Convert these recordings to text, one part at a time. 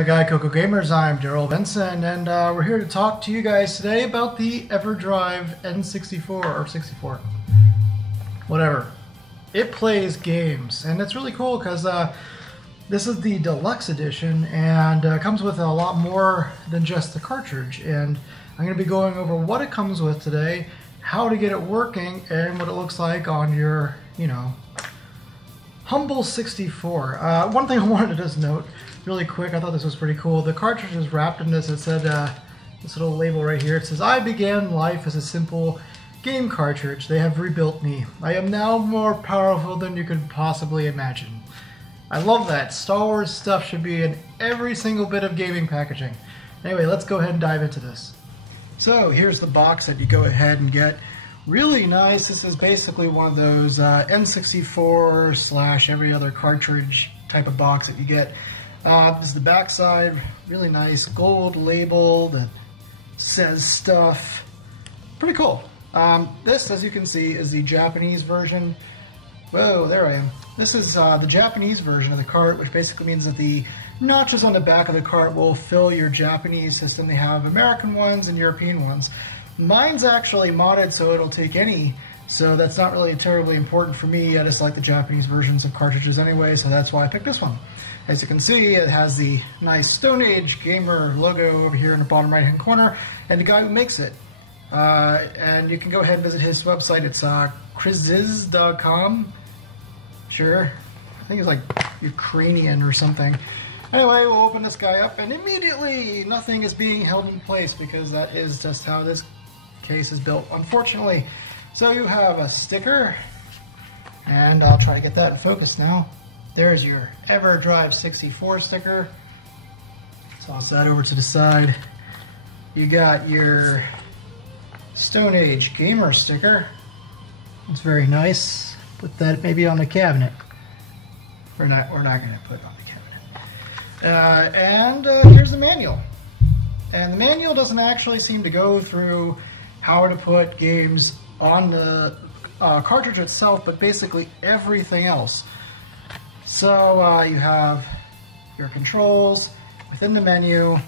to Gaikoku Gamers. I'm Darryl Benson, and we're here to talk to you guys today about the Everdrive N64 or 64, whatever. It plays games, and it's really cool because this is the deluxe edition, and comes with a lot more than just the cartridge. And I'm going to be going over what it comes with today, how to get it working, and what it looks like on your, humble 64. One thing I wanted to just note really quick, I thought this was pretty cool. The cartridge is wrapped in this. It said, this little label right here, it says, "I began life as a simple game cartridge. They have rebuilt me. I am now more powerful than you could possibly imagine." I love that. Star Wars stuff should be in every single bit of gaming packaging. Anyway, let's go ahead and dive into this. So here's the box that you go ahead and get. Really nice. This is basically one of those N64 / every other cartridge type of box that you get. This is the back side. Really nice gold label that says stuff. Pretty cool. This, as you can see, is the Japanese version. Whoa, there I am. This is the Japanese version of the cart, which basically means that the notches on the back of the cart will fill your Japanese system. They have American ones and European ones. Mine's actually modded, so it'll take any, so that's not really terribly important for me. I just like the Japanese versions of cartridges anyway, so that's why I picked this one. As you can see, it has the nice Stone Age Gamer logo over here in the bottom right hand corner, and the guy who makes it. And you can go ahead and visit his website. It's Bytesized.com. Sure, I think it's like Ukrainian or something. Anyway, we'll open this guy up, and immediately nothing is being held in place because that is just how this case is built, unfortunately. So you have a sticker, and I'll try to get that in focus now. There's your Everdrive 64 sticker. Toss that over to the side. You got your Stone Age Gamer sticker. It's very nice. Put that maybe on the cabinet. We're not going to put it on the cabinet. And here's the manual. And the manual doesn't actually seem to go through how to put games on the cartridge itself, but basically everything else. So you have your controls within the menu, a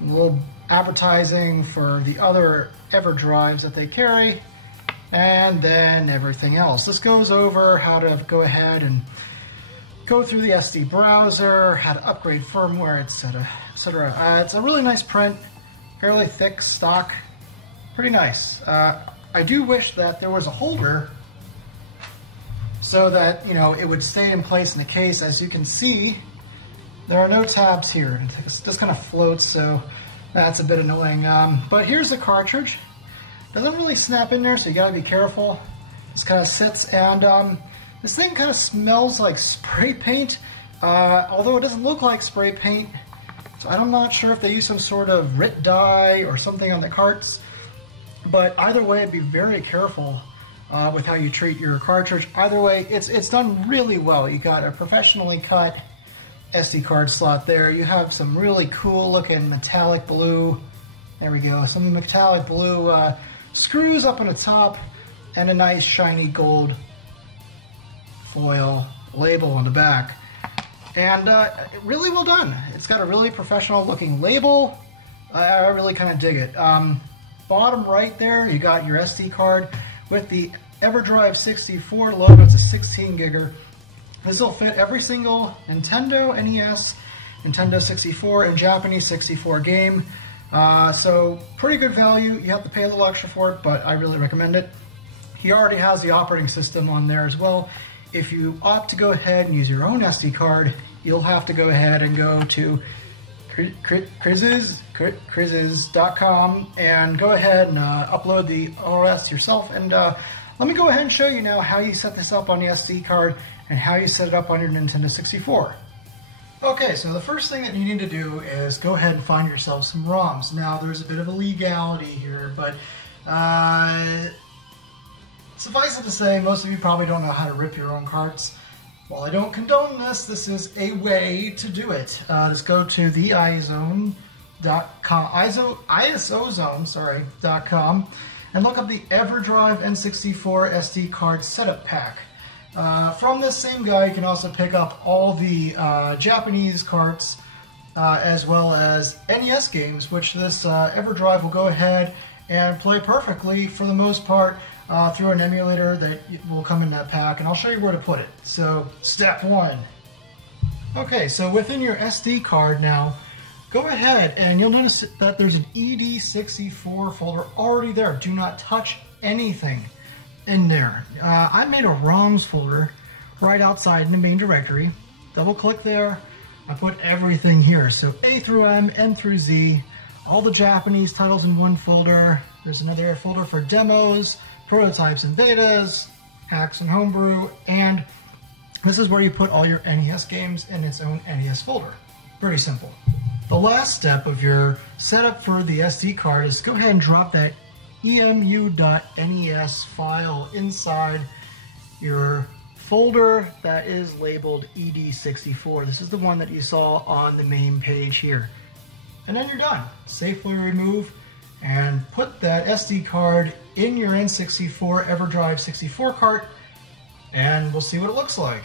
little advertising for the other Everdrives that they carry, and then everything else. This goes over how to go ahead and go through the SD browser, how to upgrade firmware, etc., etc. It's a really nice print, fairly thick stock, pretty nice. I do wish that there was a holder so that, it would stay in place in the case. As you can see, there are no tabs here. It just kind of floats, so that's a bit annoying. But here's the cartridge. Doesn't really snap in there, so you gotta be careful. This kind of sits, and this thing kind of smells like spray paint, although it doesn't look like spray paint. So I'm not sure if they use some sort of RIT dye or something on the carts. But either way, be very careful with how you treat your cartridge. Either way, it's done really well. You got a professionally cut SD card slot there. You have some really cool looking metallic blue, there we go, some metallic blue screws up on the top, and a nice shiny gold foil label on the back. And really well done. It's got a really professional looking label. I really kind of dig it. Bottom right there, you got your SD card with the Everdrive 64 logo. It's a 16 gigger. This will fit every single Nintendo, NES, Nintendo 64, and Japanese 64 game. So pretty good value. You have to pay a little extra for it, but I really recommend it. He already has the operating system on there as well. If you opt to go ahead and use your own SD card, you'll have to go ahead and go to Bytesized.com and go ahead and upload the OS yourself. And let me go ahead and show you now how you set this up on the SD card and how you set it up on your Nintendo 64. Okay, so the first thing that you need to do is go ahead and find yourself some ROMs. Now, there's a bit of a legality here, but suffice it to say, most of you probably don't know how to rip your own carts. While I don't condone this, this is a way to do it. Just go to the isozone.com, and look up the Everdrive N64 SD card setup pack. From this same guy, you can also pick up all the Japanese carts as well as NES games, which this Everdrive will go ahead and play perfectly for the most part through an emulator that will come in that pack, and I'll show you where to put it. So, step one. Okay, so within your SD card now, go ahead and you'll notice that there's an ED64 folder already there. Do not touch anything in there. I made a ROMs folder right outside in the main directory. Double click there. I put everything here. So A through M through Z, all the Japanese titles in one folder. There's another folder for demos, prototypes and betas, hacks and homebrew, and this is where you put all your NES games in its own NES folder. Pretty simple. The last step of your setup for the SD card is go ahead and drop that emu.nes file inside your folder that is labeled ED64. This is the one that you saw on the main page here. And then you're done. Safely remove and put that SD card in your N64 Everdrive 64 cart, and we'll see what it looks like.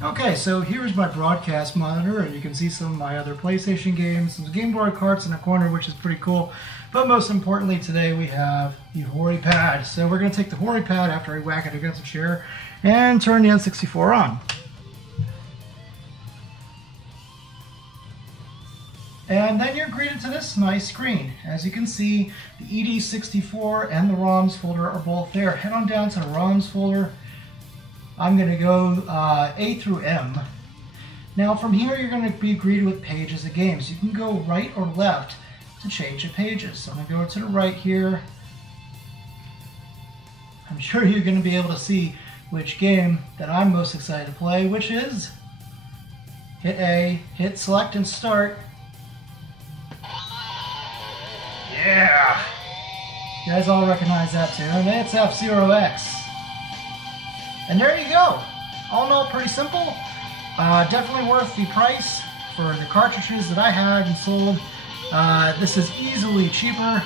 Okay, so here's my broadcast monitor, and you can see some of my other PlayStation games, some Game Boy carts in the corner, which is pretty cool. But most importantly today we have the Hori pad. So we're going to take the Hori pad after I whack it against the chair and turn the N64 on. And then you're greeted to this nice screen. As you can see, the ED64 and the ROMs folder are both there. Head on down to the ROMs folder. I'm going to go A through M. Now from here you're going to be greeted with pages of games. You can go right or left to change the pages. So I'm going to go to the right here. I'm sure you're going to be able to see which game that I'm most excited to play, which is hit A, hit select and start. Yeah! You guys all recognize that tune. And it's F-Zero X. And there you go. All in all, pretty simple. Definitely worth the price for the cartridges that I had and sold. This is easily cheaper,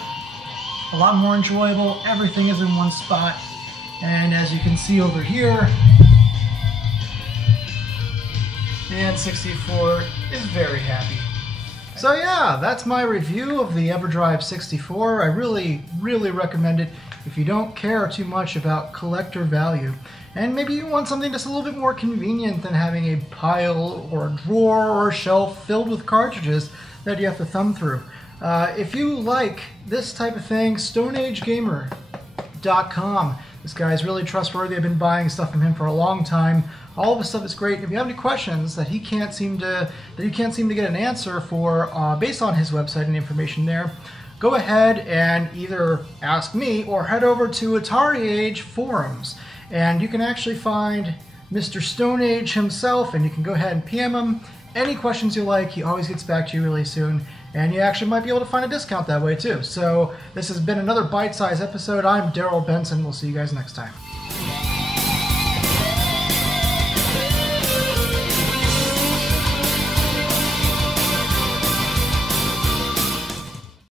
a lot more enjoyable. Everything is in one spot. And as you can see over here, the N64 is very happy. So yeah, that's my review of the Everdrive 64. I really recommend it if you don't care too much about collector value. And maybe you want something that's a little bit more convenient than having a pile or a drawer or a shelf filled with cartridges that you have to thumb through. If you like this type of thing, Stoneagegamer.com. This guy is really trustworthy. I've been buying stuff from him for a long time. All of his stuff is great. If you have any questions that you can't seem to get an answer for based on his website and the information there, go ahead and either ask me or head over to Atari Age forums. And you can actually find Mr. Stone Age himself, and you can go ahead and PM him any questions you like. He always gets back to you really soon, and you actually might be able to find a discount that way too. So this has been another Bite-Size episode. I'm Darryl Benson. We'll see you guys next time.